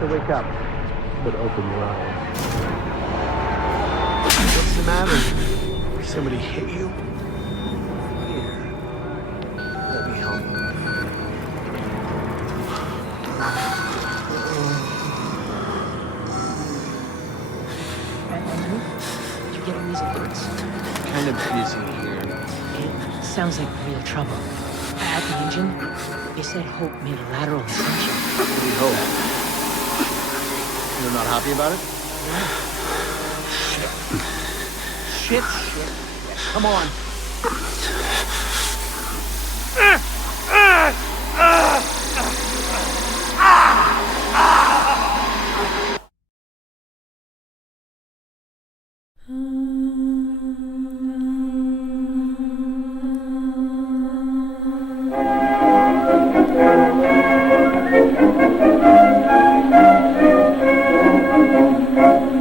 to wake up, but open your eyes. What's the matter? Somebody hit you? Here. Let me help. Did you get a wheeze of birds? Kind of busy here. It sounds like real trouble. At the engine, they said Hope made a lateral ascension. What do you hope? You're not happy about it? Shit. Come on.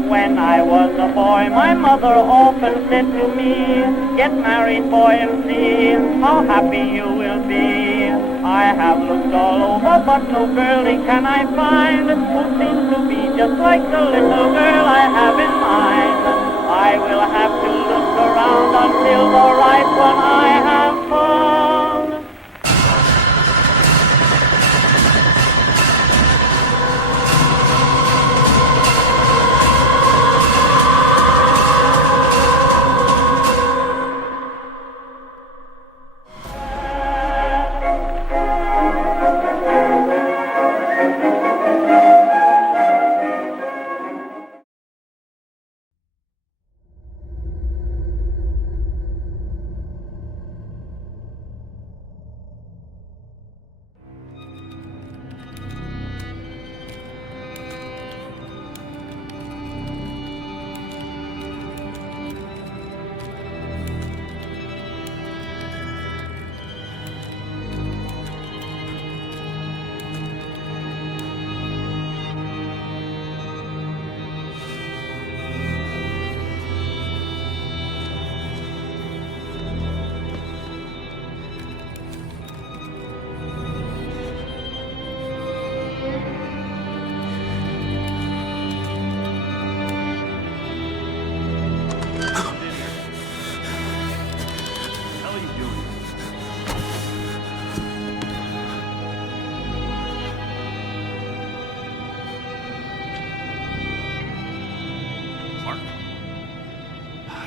When I was a boy, my mother often said to me, get married, boy, and see how happy you will be. I have looked all over, but no girlie can I find who seems to be just like the little girl I have in mind. I will have to look around until the right one I have found.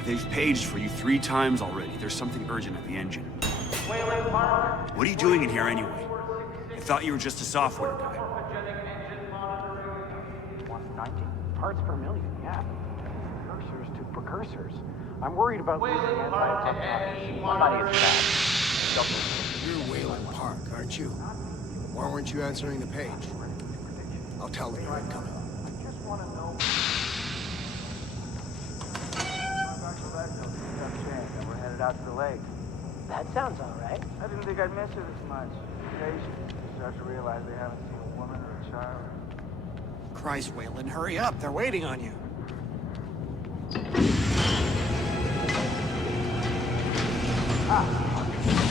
They've paged for you 3 times already. There's something urgent at the engine. What are you doing in here anyway? I thought you were just a software guy. 190 parts per million, yeah. Precursors to precursors. I'm worried about losing anti-tough. Somebody is bad. You're Wayland Park, aren't you? Why weren't you answering the page? I'll tell them you're incoming. I just want to know. And we're headed out to the lake. That sounds all right. I didn't think I'd miss it as much. Patient. Start to realize they haven't seen a woman or a child. Christ, Wayland, hurry up. They're waiting on you.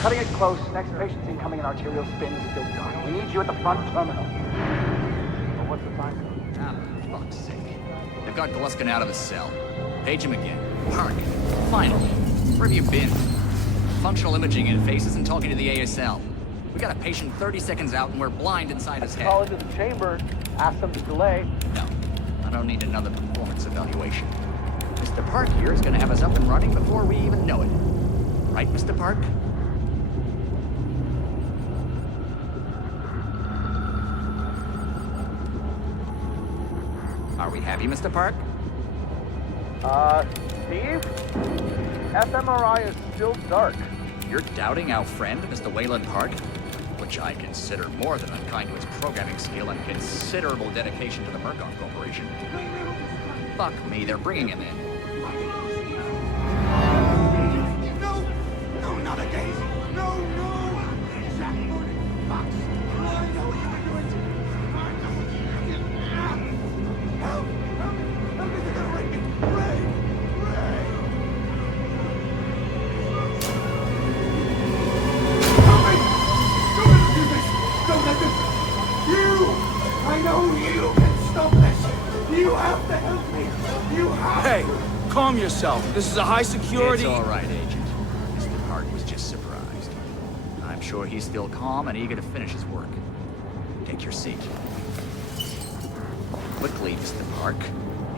Cutting it close. Next patient's incoming and arterial spin is still dark. We need you at the front terminal. Well, what's the time code? Ah, for fuck's sake. They've got Gluskin out of his cell. Page him again. Park. Finally. Where have you been? Functional imaging interface isn't talking to the ASL. We got a patient 30 seconds out and we're blind inside his head. Call into the chamber. Ask them to delay. No. I don't need another performance evaluation. Mr. Park here is gonna have us up and running before we even know it. Right, Mr. Park? Are we happy, Mr. Park? Steve? fMRI is still dark. You're doubting our friend, Mr. Wayland Park? Which I consider more than unkind to his programming skill and considerable dedication to the Murkoff Corporation. Fuck me, they're bringing him in. No, not again. No. Jack Morning, Fox. I know what you're doing to me. Help me, they're gonna rape me. Ray. Help me. Don't let them do this. Don't let them. You. I know you can stop. You have to help me! You have Hey, calm yourself. This is a high security... It's all right, Agent. Mr. Park was just surprised. I'm sure he's still calm and eager to finish his work. Take your seat. Quickly, Mr. Park.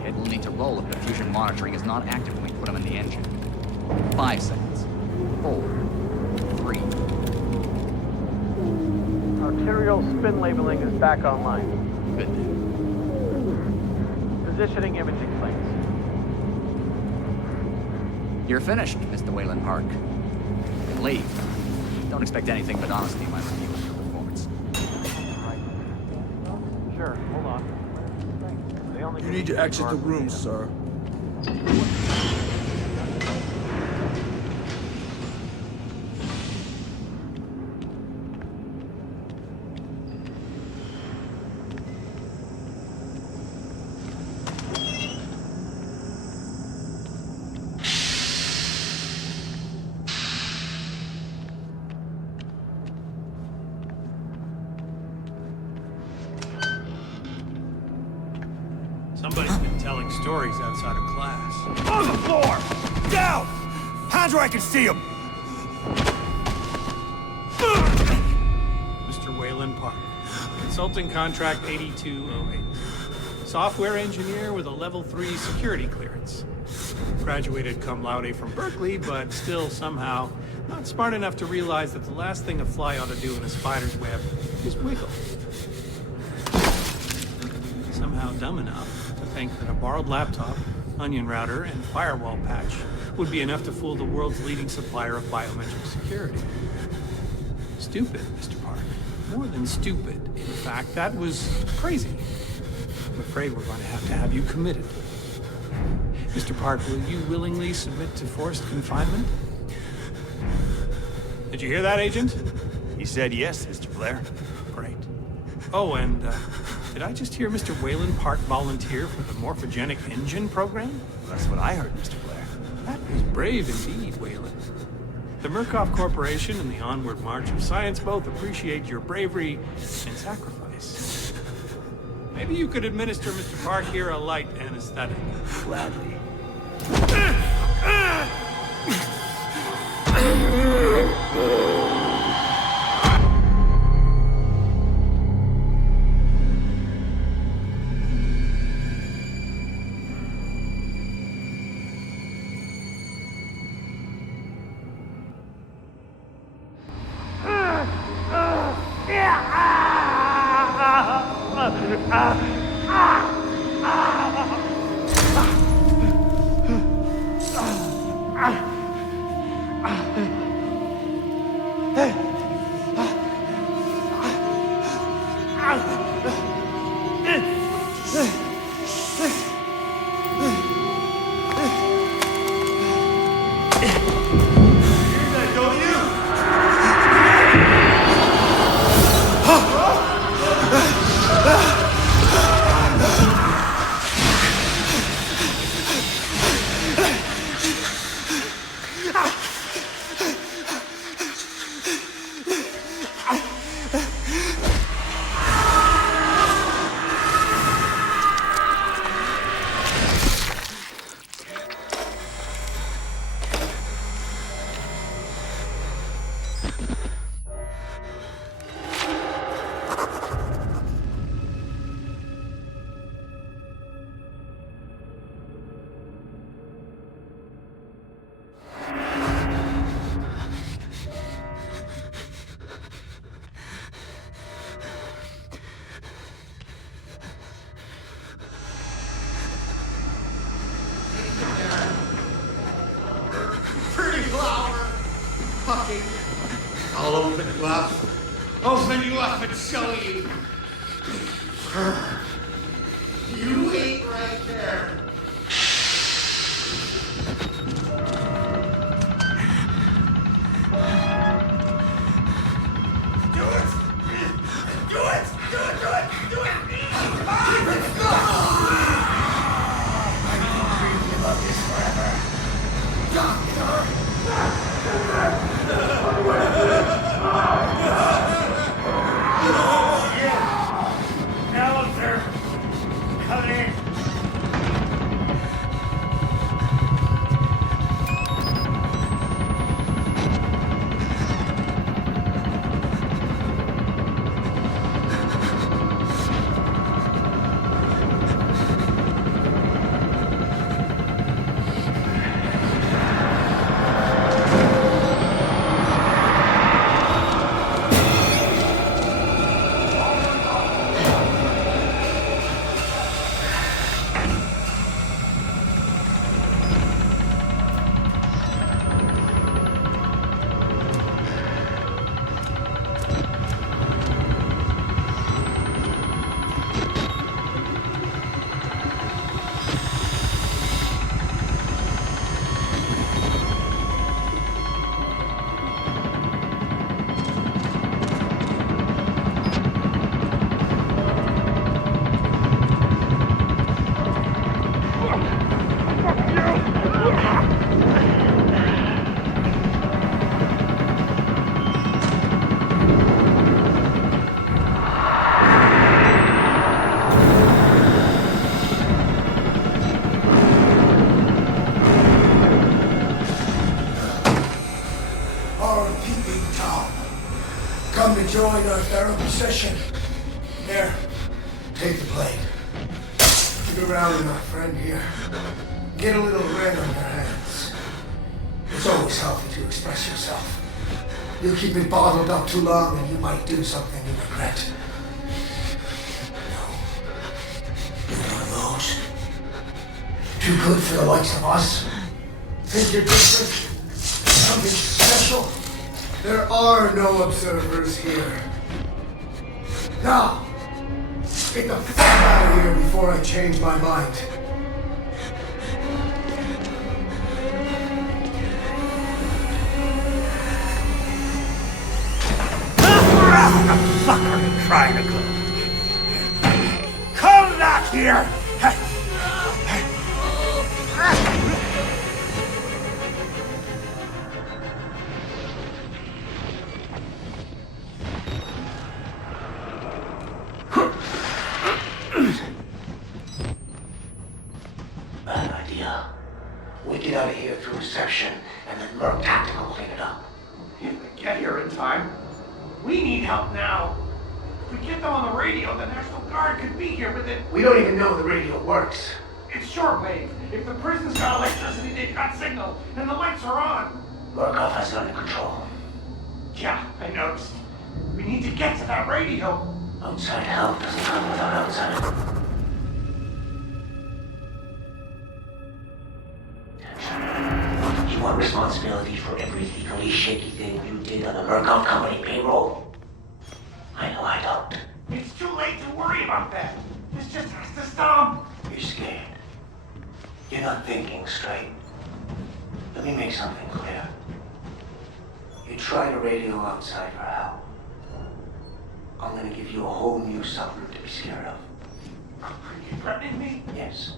Head will need to roll if the fusion monitoring is not active when we put him in the engine. 5 seconds. 4, 3. Arterial spin labeling is back online. Good. Positioning imaging plates. You're finished, Mr. Wayland Park. You can leave. Don't expect anything but honesty in my review of your performance. Sure, hold on. They only You need to exit the room, sir. Somebody's been telling stories outside of class. On the floor! Down! Hands where I can see him! Mr. Wayland Park. Consulting contract 8208. Software engineer with a level 3 security clearance. Graduated cum laude from Berkeley, but still somehow not smart enough to realize that the last thing a fly ought to do in a spider's web is wiggle. Somehow dumb enough to think that a borrowed laptop, onion router, and firewall patch would be enough to fool the world's leading supplier of biometric security. Stupid, Mr. Park. More than stupid. In fact, that was crazy. I'm afraid we're going to have you committed. Mr. Park, will you willingly submit to forced confinement? Did you hear that, Agent? He said yes, Mr. Blair. Great. Oh, and did I just hear Mr. Wayland Park volunteer for the morphogenic engine program? That's what I heard, Mr. Blair. That was brave indeed, Wayland. The Murkoff Corporation and the Onward March of Science both appreciate your bravery and sacrifice. Maybe you could administer Mr. Park here a light anesthetic. Gladly. I'll open you up. Open you up and show you. You wait right there. Do it! Do it! Do it! Do it! Do it! I love this forever. Doctor! Elder, come in. session. Here, take the blade. Keep around with our friend here. Get a little red on your hands. It's always healthy to express yourself. You keep it bottled up too long and you might do something you regret. No. You're one of those. Too good for the likes of us. Think you're different? Something special? There are no observers here. Now, get the fuck out of here before I change my mind. What the fuck are you trying to do? Come back here! Bad idea. We get out of here through reception, and then Merc Tactical clean it up. If we get here in time, we need help now. If we get them on the radio, the National Guard could be here with it. We don't even know the radio works. It's shortwave. If the prison's got electricity, they've got signal, and the lights are on. Murkoff has it under control. Yeah, I noticed. We need to get to that radio. Outside help doesn't come without outside. You want responsibility for every legally shaky thing you did on the Murkoff Company payroll? I know I don't. It's too late to worry about that. This just has to stop. You're scared. You're not thinking straight. Let me make something clear. You try to radio outside for help. I'm gonna give you a whole new something to be scared of. Are you threatening me? Yes.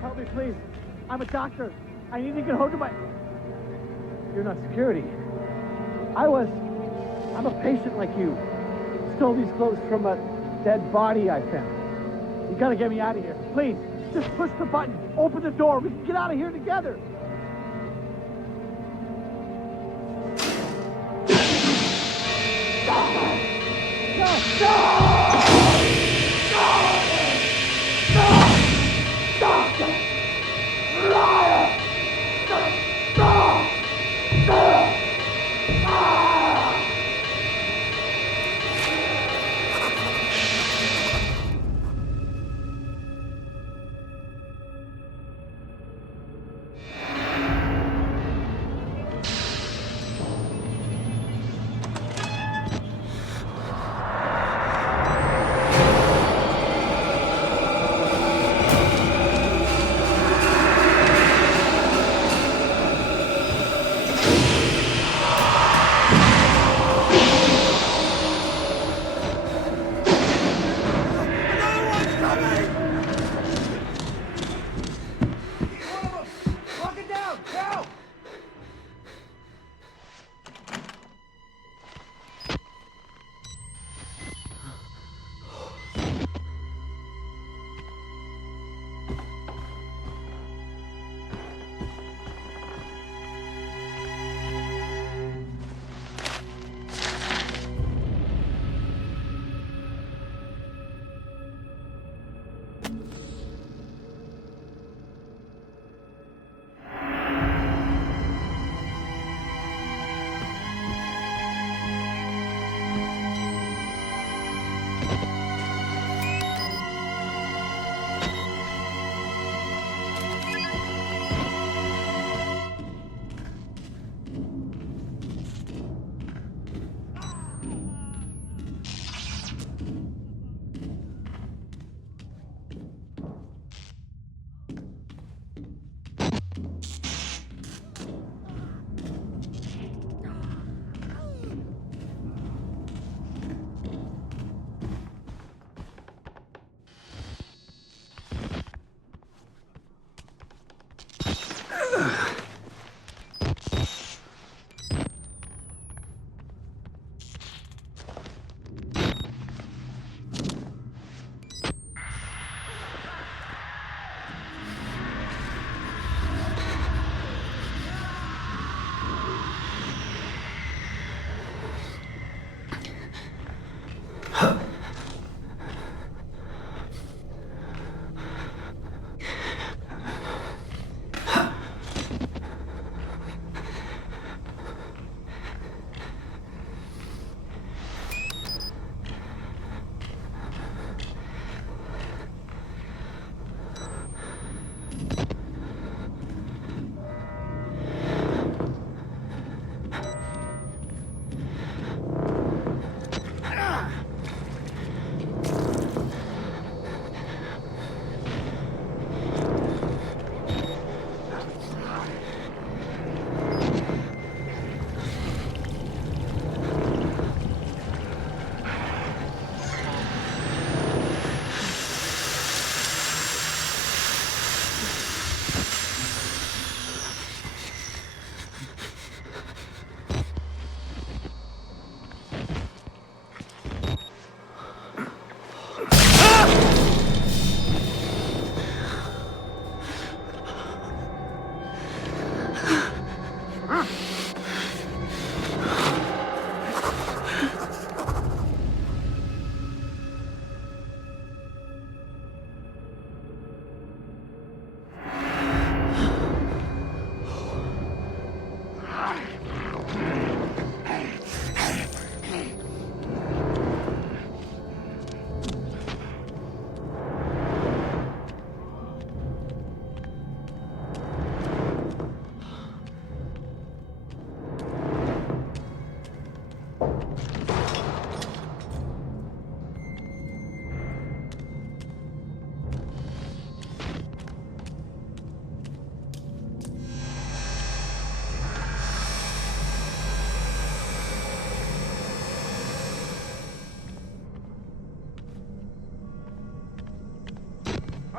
Help me, please. I'm a doctor. I need to get hold of my... You're not security. I'm a patient like you. Stole these clothes from a dead body I found. You gotta get me out of here. Please, just push the button. Open the door. We can get out of here together.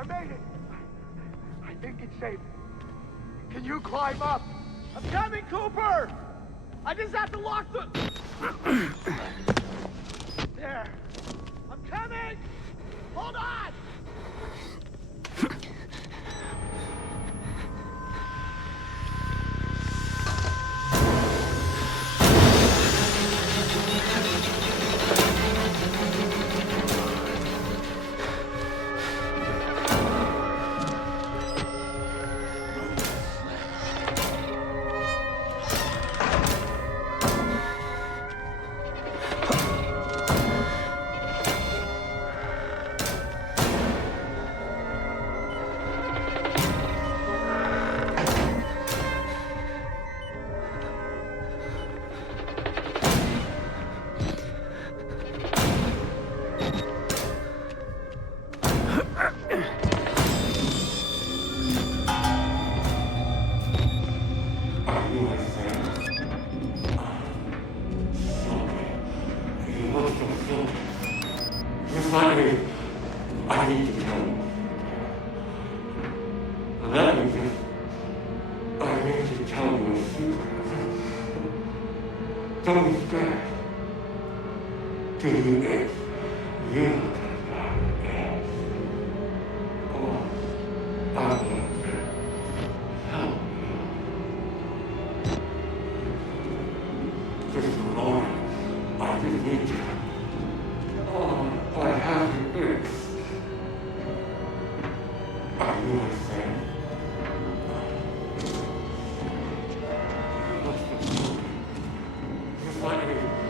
I made it. I think it's safe. Can you climb up? I'm coming, Cooper! I just have to lock the... There. I'm coming! Hold on! I need to go. Let me just... I need to tell you a secret. Don't be scared. Do you get you? Oh, I will help you. Just Lord, I just need you. Oh, I have you fixed. Are you a friend? What's the truth? Just let me...